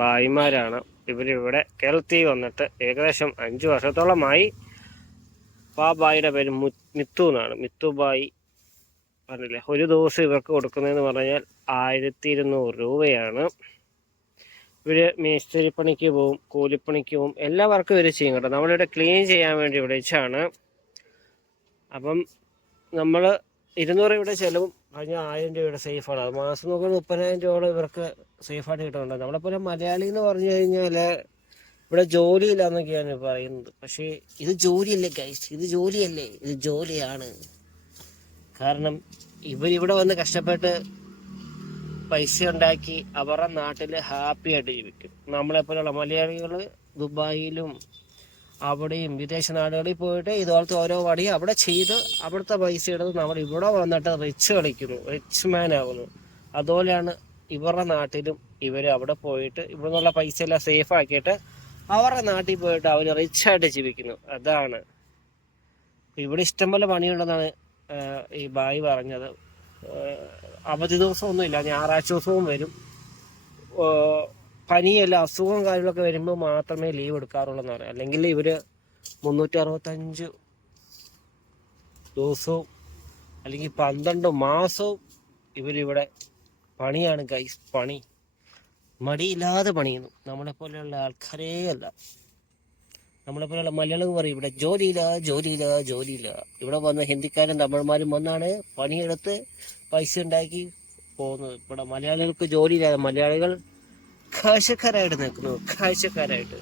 ഭായിമാരാണ്. ഇവരിവിടെ കേരളത്തിൽ വന്നിട്ട് ഏകദേശം 5 വർഷത്തോളമായി. അപ്പോൾ ആ ഭായിയുടെ പേര് മിത്തു എന്നാണ്. മിത്തു ഭായി പറഞ്ഞില്ലേ, ഒരു ദിവസം ഇവർക്ക് കൊടുക്കുന്നതെന്ന് പറഞ്ഞാൽ 1200 രൂപയാണ്. ഇവർ മേസ്തിരി പണിക്ക് പോവും, കൂലിപ്പണിക്ക് പോവും, എല്ലാ വർക്കും ഇവർ ചെയ്യും കേട്ടോ. നമ്മളിവിടെ ക്ലീൻ ചെയ്യാൻ വേണ്ടി വിളിച്ചാണ്. അപ്പം നമ്മൾ 200 രൂപയുടെ ചിലവും കഴിഞ്ഞ 1000 രൂപയുടെ സേഫാണ്. അത് മാസം നോക്കുമ്പോൾ 30,000 രൂപയോളം ഇവർക്ക് സേഫായിട്ട് കിട്ടുന്നുണ്ട്. നമ്മളെപ്പോലെ മലയാളി എന്ന് പറഞ്ഞു കഴിഞ്ഞാൽ ഇവിടെ ജോലിയില്ലാന്നൊക്കെയാണ് പറയുന്നത്. പക്ഷേ ഇത് ജോലിയല്ലേ ഗൈസ്, ഇത് ജോലിയല്ലേ, ഇത് ജോലിയാണ്. കാരണം ഇവരിവിടെ വന്ന് കഷ്ടപ്പെട്ട് പൈസ ഉണ്ടാക്കി അവരുടെ നാട്ടിൽ ഹാപ്പി ആയിട്ട് ജീവിക്കും. നമ്മളെപ്പോലുള്ള മലയാളികൾ ദുബായിലും അവിടെയും വിദേശ നാടുകളിൽ പോയിട്ട് ഇതുപോലത്തെ ഓരോ പണി അവിടെ ചെയ്ത് അവിടുത്തെ പൈസ എടുത്ത് നമ്മൾ ഇവിടെ വന്നിട്ട് റിച്ച് കളിക്കുന്നു, റിച്ച് മാൻ ആകുന്നു. അതുപോലെയാണ് ഇവരുടെ നാട്ടിലും ഇവർ അവിടെ പോയിട്ട് ഇവിടെ നിന്നുള്ള പൈസ എല്ലാം സേഫ് ആക്കിയിട്ട് അവരുടെ നാട്ടിൽ പോയിട്ട് അവർ റിച്ചായിട്ട് ജീവിക്കുന്നു. അതാണ് ഇവിടെ ഇഷ്ടംപോലെ പണിയുണ്ടെന്നാണ് ഈ ബായി പറഞ്ഞത്. അവധി ദിവസമൊന്നുമില്ല, ഞായറാഴ്ച ദിവസവും വരും. പനിയല്ല അസുഖവും കാര്യങ്ങളൊക്കെ വരുമ്പോൾ മാത്രമേ ലീവ് എടുക്കാറുള്ളൂ പറയാം. അല്ലെങ്കിൽ ഇവർ 365 ദിവസവും അല്ലെങ്കിൽ 12 മാസവും ഇവരിവിടെ പണിയാണ് ഗൈസ്. പണി മടിയില്ലാതെ പണിയുന്നു. നമ്മളെപ്പോലെയുള്ള ആൾക്കാരേ അല്ല. നമ്മളെപ്പോലെയുള്ള മലയാളം പറയും ഇവിടെ ജോലിയില്ല ജോലിയില്ല ജോലിയില്ല. ഇവിടെ വന്ന ഹിന്ദിക്കാരും തമിഴ്മാരും വന്നാണ് പണിയെടുത്ത് പൈസ ഉണ്ടാക്കി പോകുന്നത്. ഇവിടെ മലയാളികൾക്ക് ജോലിയില്ലാതെ മലയാളികൾ കാഴ്ചക്കാരായിട്ട് നിൽക്കുന്നു, കാഴ്ചക്കാരായിട്ട്.